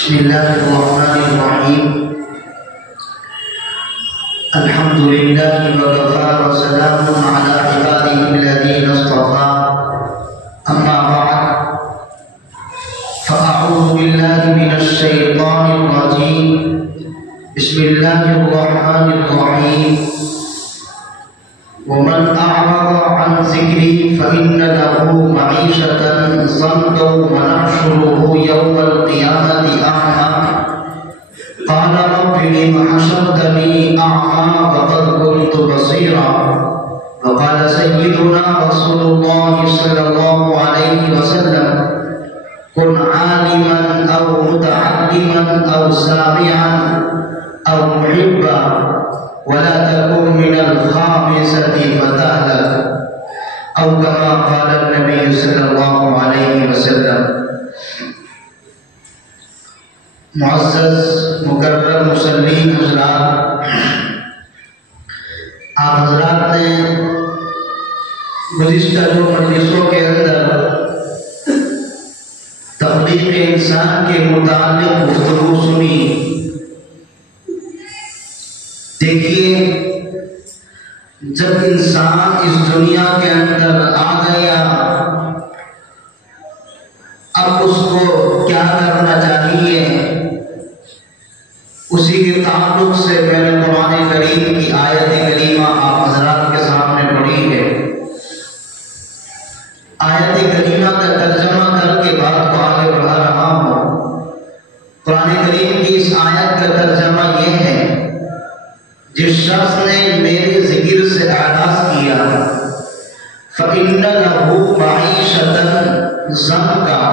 بسم الله الرحمن الرحيم الحمد لله وكفى وسلام على عباده الذين اصطفى أما بعد فأعوذ بالله من الشيطان الرجيم بسم الله الرحمن الرحيم ومن أعرض عن ذكري فإن له معيشة ضنكا ونحشره يوم القيامة أعمى قال رب لم حشرتني أعمى وقد كنت بصيرا وقال سيدنا رسول الله صلى الله عليه وسلم كن عالما أو متعلما أو سامعا أو محبا ولا تكن من الخامسة فتهلك أو كما قال النبي صلی اللہ علیہ وسلم۔ معزز مکرم مسلمین حضرات، آپ حضرات نے گزشتہ جو مجلسوں کے اندر تخلیق انسان کے متعلق گفتگو سنی، دیکھیے جب انسان اس دنیا کے اندر آ گیا اب اس کو کیا کرنا چاہیے، اسی کے تعلق سے میں نے قرآن کریم کی آیت کریمہ آپ حضرات کے سامنے پڑھی ہے۔ آیت کریمہ کا ترجمہ کر کے بات کو آگے بڑھا رہا ہوں۔ قرآن کریم کی اس آیت کا ترجمہ یہ ہے، جس شخص نے میرے ذکر سے آغاز کیا فَإِنَّ لَهُ مَعِيشَةً ضَنكًا،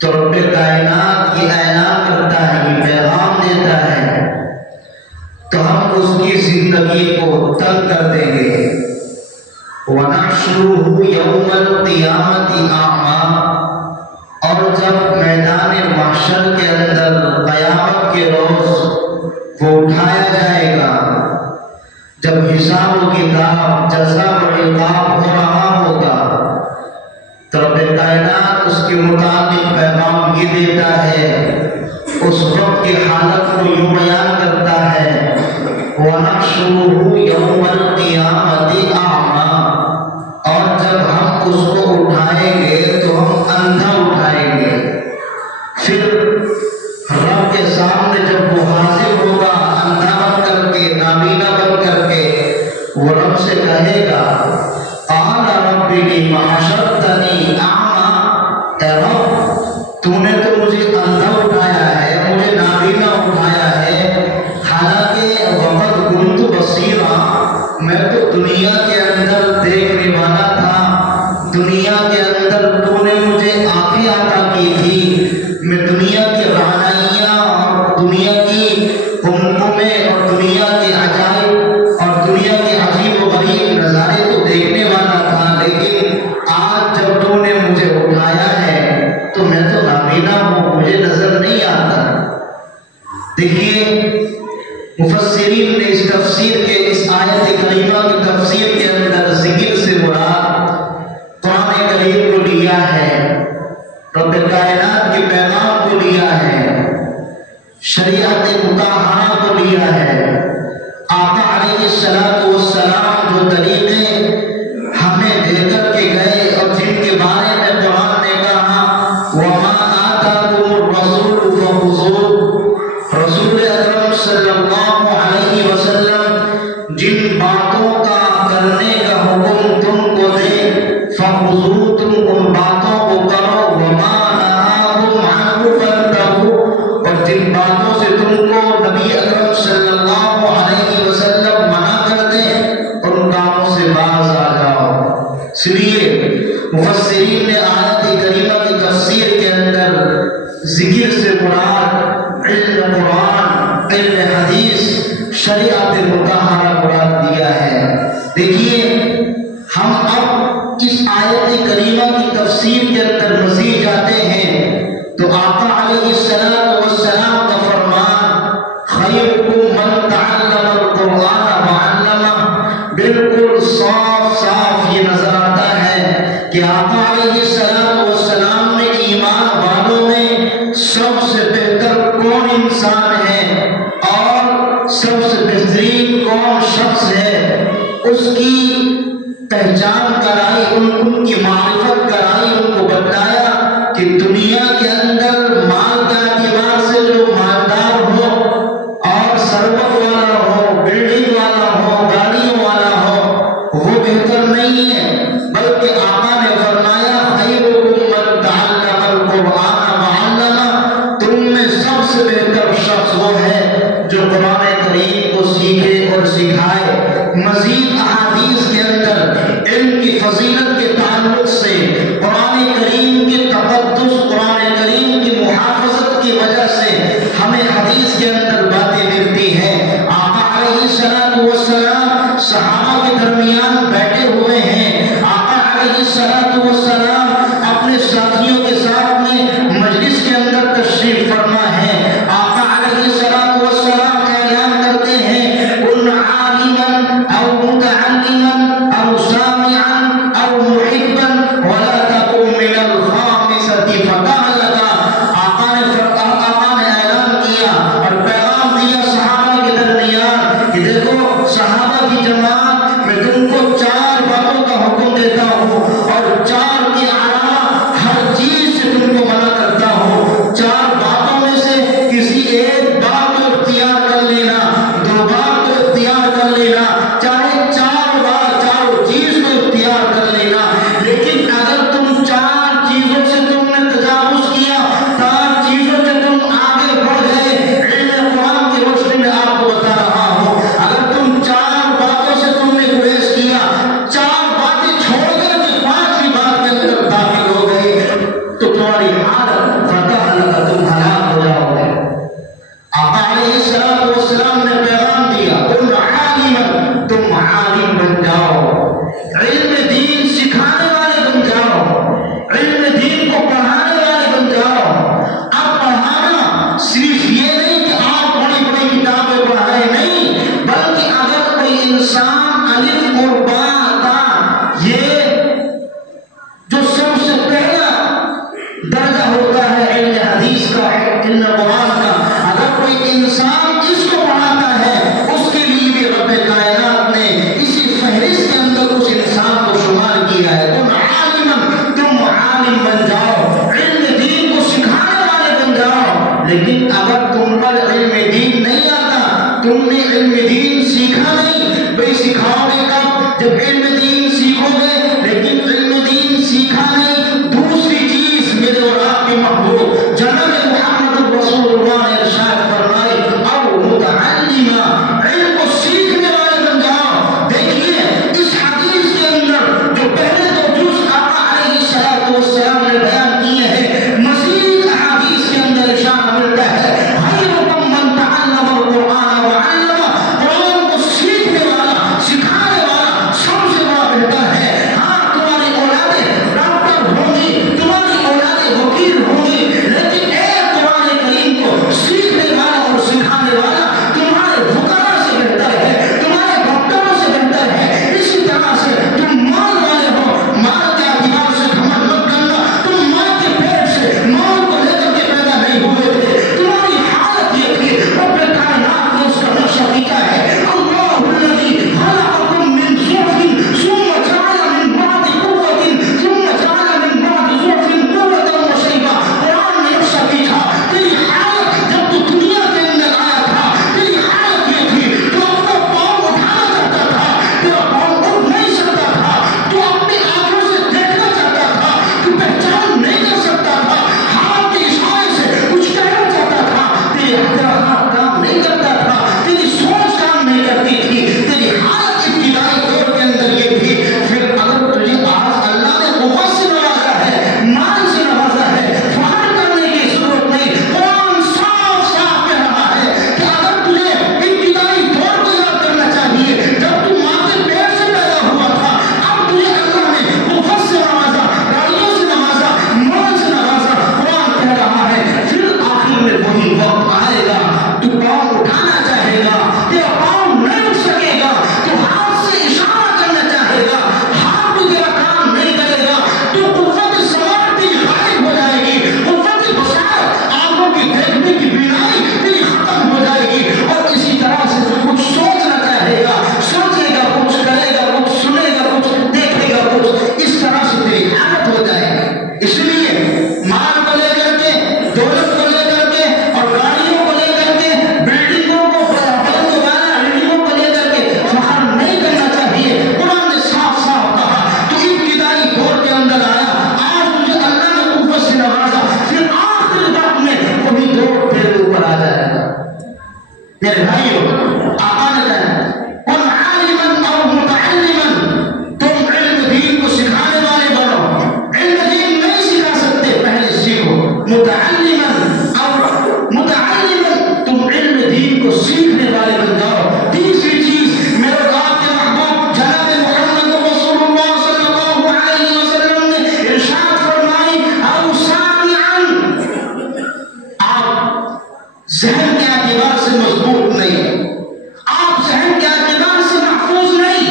تو رب کائنات یہ اعلان کرتا ہے، یہ پیغام دیتا ہے، تو ہم اس کی زندگی کو تنگ کر دیں گے۔ وَنَحْشُرُهُ يَوْمَ الْقِيَامَةِ أَعْمَى، اور جب میدان محشر کے اندر قیامت کے روز وہ اٹھایا جائے گا، جب حساب و کتاب جزا و عقاب ہو رہا ہوگا، تو رب کائنات اس کے مطابق پیغام یہ دیتا ہے، اس وقت کی حالت کو یوں بیان کرتا ہے وَنَحْشُرُهُ يَوْمَ الْقِيَامَةِ أَعْمَى، اور جب ہم اس کو اٹھائیں گے تو ہم اندھا اٹھائیں گے۔ پھر رب کے سامنے جب وہ حاضر ہوگا اندھا بن کر کے، نابینا بن کر کے، وہ رب سے کہے گا قال رب لم حشرتنی اعمی، اے رب تو نے تو مجھے اندھا اٹھایا ہے، مجھے نابینا اٹھایا ہے، حالانکہ وقد كنت بصیرا، میں تو دنیا کے اندر دیکھنے والا تھا، دنیا کے اندر تو نے مجھے آنکھیں عطا کی تھی، میں دنیا کی رہنائیاں اور دنیا کی حکمیں اور دنیا کے عجائب اور دنیا کے عجیب و غریب نظارے تو دیکھنے والا تھا، لیکن آج جب تو نے مجھے اٹھایا ہے تو میں تو نابینا ہوں، مجھے نظر نہیں آتا۔ دیکھیے مفسرین نے اس تفسیر کے، اس آیت کریمہ کی تفسیر کے اندر ذکر سے مراد قرآن کریم کو لیا ہے، رب کائنات کے پیغام کو لیا ہے، شریعت مطہرہ کو لیا ہے۔ آقا علیہ السلام جو طریقے ہمیں دے کر کے گئے اور جن کے بارے میں قرآن نے کہا وَمَا آتَاكُمُ الرَّسُولُ فَخُذُوهُ، رسول اکرم صلی اللہ علیہ وسلم جن باتوں کا کرنے کا حکم تم کو دے فَخُذُوهُ، تم ان باتوں کو کرو، وَمَا نَهَاكُمْ عَنْهُ فَانْتَهُوا، اور جن باتوں سے تم کو نبی اکرم صلی اللہ علیہ وسلم منع کر دیں ان کاموں سے باز آ جاؤ۔ اس لیے مفسرین نے آیت کریمہ کی تفسیر کے اندر ذکر سے مراد علم قرآن، علم حدیث، شریعت مطہرہ مراد دیا ہے۔ دیکھیے ہم اب اس آیت کریمہ کی تفسیر کے اندر مزید جاتے ہیں تو آقا علیہ السلام کا فرمان خیرکم من تعلم القرآن وعلمہ، بالکل صاف صاف یہ نظر آتا ہے کہ آقا علیہ السلام نے ایمان والوں میں پہچان کرائی، ان کی معرفت کرائی، ان کو بتایا کہ دنیا کے اندر مال کے اعتبار سے جو مالدار ہو اور ثروت والا ہو، بلڈنگ والا ہو، گاڑیوں والا ہو، وہ بہتر نہیں ہے، بلکہ آقا نے فرمایا خیرکم من تعلم القرآن وعلمہ، تم میں سب سے بہتر شخص وہ ہے جو قرآن کریم کو سیکھے اور سکھائے۔ مزید احادیث کے اندر علم کی فضیلت کے تعلق سے قرآن کریم کے تقدس، قرآن کریم کی محافظت کی وجہ سے ہمیں حدیث کے اندر باتیں ملتی ہیں۔ آقا علیہ الصلوۃ والسلام صحابہ کے درمیان بیٹھے ہوئے ہیں، آقا علیہ الصلوۃ والسلام اپنے ساتھیوں کے ساتھ میں مجلس کے اندر تشریف فرما ہے، آقا علیہ الصلوۃ والسلام اعلان کرتے ہیں کن عالما او متعلما او سامعا او محبا ولا تكن من الخامسة فتهلك۔ آقا نے اعلان کیا اور پیغام دیا صحابہ کے درمیان کہ دیکھو صحابہ کی جماعت، میں تم کو 4 باتوں کا حکم دیتا ہوں اور 4 کے علاوہ ہر چیز سے تم کو منع کرتا ہوں۔ 4 باتوں میں سے کسی ایک بات کو اختیار کر لینا، 2 بات کو اختیار کر لینا، چاہے 4 بار چاروں چیز کو اختیار کر لینا، لیکن اگر تم 4 چیزوں سے تم نے تجاوز کیا، 4 چیزوں سے تم آگے بڑھ گئے، علم قرآن کی روشنی میں آپ کو بتا رہا ہوں، اگر تم 4 باتوں سے تم نے گریز کیا، 4 باتیں چھوڑ کر کے 5ویں بات کے اندر داخل ہو گئے، تو تمہاری حالت فتح لگا، تم ہلاک ہو جاؤ گے۔ آقا علیہ الصلوۃ والسلام نے پیغام دیا کن عالما، تم عالم بن جاؤ، علم دین سکھانے والے بن جاؤ، علم دین کو پڑھانے والے بن جاؤ۔ اب پڑھانا صرف یہ نہیں کہ آپ بڑی بڑی کتابیں پڑھائیں، نہیں، بلکہ اگر کوئی انسان الف اور با تا، یہ جو سب سے پہلا درجہ ہوتا ہے علم حدیث کا، علم قرآن کا، اگر کوئی انسان اس کو پڑھاتا ہے، اس کے لیے بھی رب کائنات نے اسی فہرست کے اندر اس انسان کو شمار کیا ہے۔ تم عالم، تم عالم بن جاؤ، علم دین کو سکھانے والے بن جاؤ، لیکن اگر تم پر علم دین نہیں آتا، تم نے علم دین سیکھا نہیں، بھئی سکھاؤ گے کب؟ جب علم دین سیکھو گے، لیکن علم دین سیکھا نہیں۔ دوسری چیز میرے اور آپ کے محبوب جناب محمد رسول اللہ نے ارشاد فرمائی او متعلما، علم کو سیکھنے والے بن جاؤ۔ دیکھیے اس حدیث کے اندر جو پہلے 2 جز آقا علیہ الصلوۃ والسلام نے بیان کیے ہیں، مزید احادیث کے اندر ارشاد ملتا ہے خیرکم من تعلم القرآن وعلمہ، قرآن کو سیکھنے والا، سکھانے والا، سب سے دولت کو لے کر کے اور گاڑیوں کو لے کر کے بلڈنگوں کو بلند بالا بلڈنگوں کو لے کر کے فخر نہیں کرنا چاہیے. قرآن نے صاف صاف کہا تو ابتدائی دور کے اندر آیا، آج مجھے اللہ نے قوت سے نوازا، پھر آخر وقت میں وہی دور پھر اوپر آ جائے گا. میرے بھائیوں، آقا نے کہا کن عالمن اور متعلمن، تم علم دین کو سکھانے والے بنو. علم دین نہیں سکھا سکتے، پہلے سیکھو. متعلمن اور متعلمن، تم علم دین کو سیکھنے والے بن جاؤ. تیسری چیز میرے آپ کے محبوب جناب محمد رسول اللہ صلی اللہ علیہ وسلم نے ارشاد فرمائی او سامعا، آپ ذہن کے اعتبار سے مضبوط نہیں، آپ ذہن کے اعتبار سے محفوظ نہیں،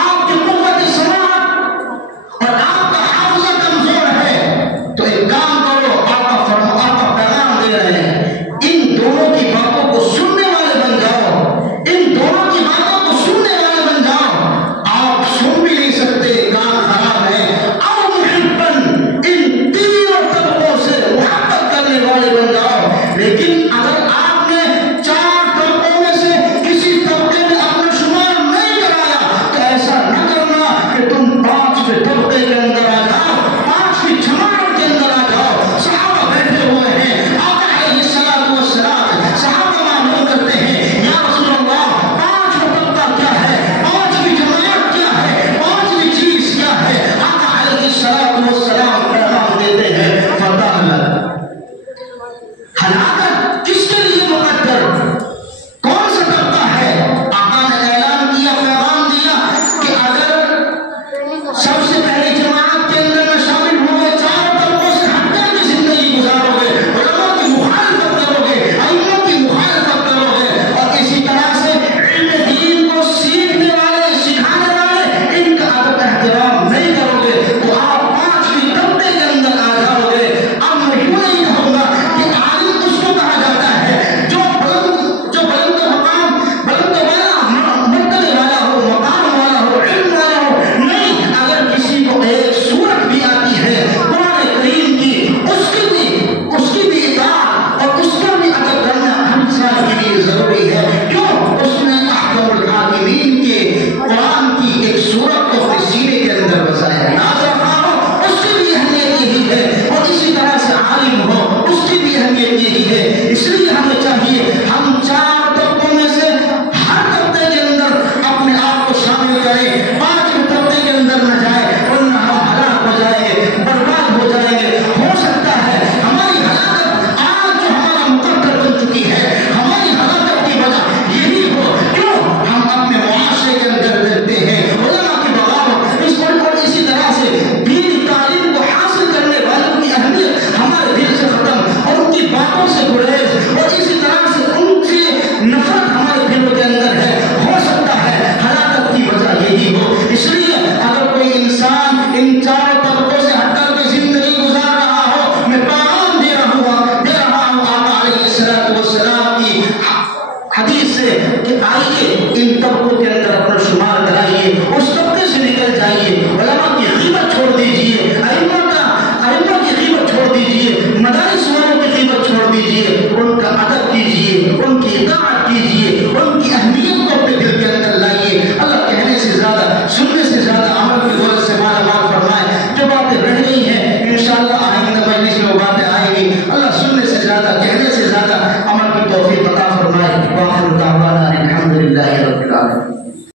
آپ کی قوت سماعت اور آپ کا حافظہ کمزور ہے، تو ایک کام کرو، آپ کا پیغام دے رہے ہیں، ان دونوں کی باتوں کو سننے والے بن جاؤ، ان دونوں کی باتوں کو سننے والے بن جاؤ. آپ سن بھی نہیں سکتے، کان خراب ہے. او محبن، ان تینوں طبقوں سے محبت کرنے والے بن جاؤ. لیکن اگر آپ نے چار طبقوں میں سے کسی طبقے میں اپنا شمار نہیں کرایا تو ایسا نہ کرنا کہ تم پانچویں طبقے کے اندر آ جاؤ، پانچویں جماعت کے اندر آ جاؤ. صحابہ بیٹھے ہوئے ہیں، آقا علیہ الصلوۃ والسلام صحابہ معلوم کرتے ہیں یا رسول اللہ پانچواں طبقہ کیا ہے، پانچویں جماعت کیا ہے، پانچویں چیز کیا ہے. آقا علیہ الصلوۃ والسلام پیغام دیتے ہیں فتح ہلاکت کس کے لیے مقدر، کون سا طبقہ ہے. آقا نے اعلان کیا، پیغام دیا کہ اگر سب سے پہلی جماعت کے اندر میں شامل ہوئے، چار طبقوں سے ہٹ کر کے زندگی گزارو گے، علماء کی مخالفت کرو گے، ائموں کی مخالفت کرو گے، اور اسی طرح سے علم دین کو سیکھنے والے سکھانے والے ان کا ادب احترام نہیں کرو گے، تو آپ پانچویں طبقے کے اندر آ جاؤ گے. اب میں یوں نہیں کہوں گا کہ عالم اس کو کہا جاتا ہے جو بلند مقام، بلند والا مرتبے والا ہو، مقام والا ہو، علم والا ہو. نہیں، اگر کسی کو ایک سورت بھی آتی ہے قرآن کریم کی، اس کی بھی اطاعت اور اس کا بھی ادب کرنا ہر انسان کے لیے ضروری ہے. کیوں؟ اس نے احکم الحاکمین کے قرآن کی ایک سورت کو اپنے سینے کے اندر بسایا ہے. ناظر ہو، اس کی بھی اہمیت یہی ہے، اور اسی طرح سے عالم ہو، اس کی بھی اہمیت یہی ہے. اس لیے ہمیں چاہیے ہم چار